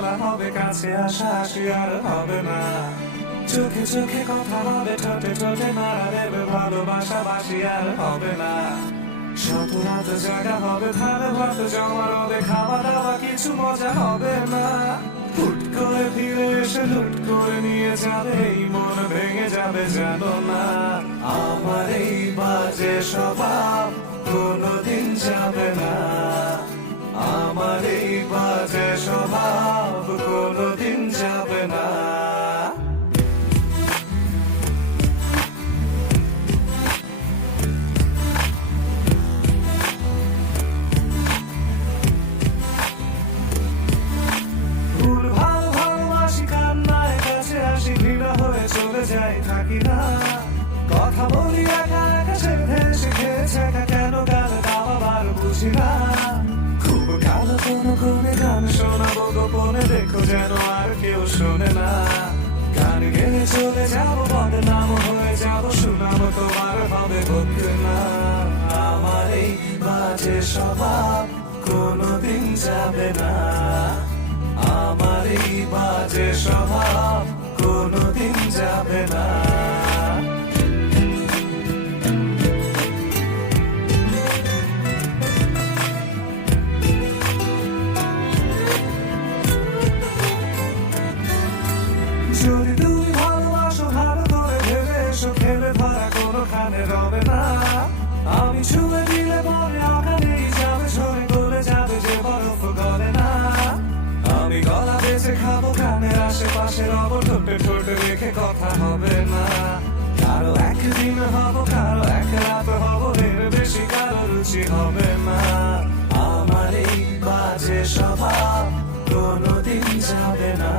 মেলা হবে, কাছে আসা আসি আর হবে না। চোখে চোখে কথা হবে, ঠোঁটে ঠোঁটে নাড়া দেবে, ভালোবাসা বাসি আর হবে না। শত রাত জায়গা হবে, ধারে ভাত জমা রবে, খাওয়া দাওয়া কিছু মজা হবে না। হুট করে ফিরে এসে লুট করে নিয়ে যাবে, এই মন ভেঙে যাবে জানো না। আমার এই বাজে স্বভাব কোনোদিন যাবে না, আমার এই বাজে স্বভাব কোনোদিন যাবে না। চলে যাই থাকি না, কথা বলি একা একা, সেধে শিখেছে একা, কেন গাল দাবার বুঝি না। খুব কালো কোনো কোনে গান শোনাবো গোপনে, দেখো যেন আর কেউ শোনে না। গান গেয়ে চলে যাবো, বদনাম হয়ে যাবো, শোনাবো তোমার হবে বলতে না। আমার এই বাজে স্বভাব কোনোদিন যাবে না, আমার এই বাজে স্বভাব কোনোদিন যাবে না। যদি তুমি ভালোবাসো ভালো করে ভেবে এসো, খেলে ধরা কোনোখানে রবে না। আমি ছুঁয়ে দিলে পরে অকালেই যাবে, ঝরে গলে যাবে যে বরফ গলে না। আমি গলা বেঁচে খাবো, কানের আশেপাশে রব, ঠোঁটে ঠোঁটে রেখে কথা হবে না। কারো একদিন হব, কারো এক রাত হব, এর বেশি কারো রুচি হবে না। আমার এই বাজে স্বভাব কোনোদিন যাবে না,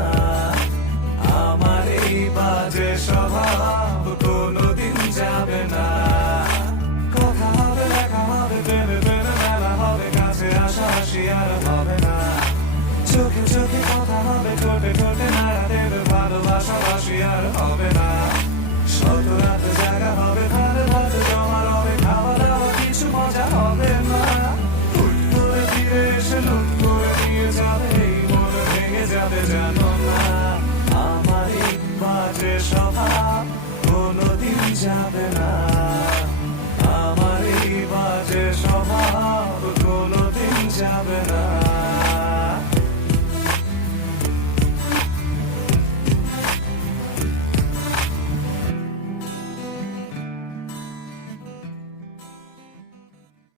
আমার এই বাজে স্বভাব কোনোদিন যাবে না। কথা হবে, দেখা হবে, বেড়ে বেড়ে মেলা হবে, কাছে আসা আসি আর হবে না। চোখে চোখে কথা হবে, ঠোঁটে ঠোঁটে নাড়া দেবে, ভালোবাসা বাসি আর হবে না। শত রাত জায়গা হবে, ধারে ভাত জমা রবে, খাওয়া দাওয়া কিছু মজা হবে না। হুট করে ফিরে এসে লুট করে নিয়ে যাবে, এই মন ভেঙে যাবে জানো না। আমার এই বাজে স্বভাব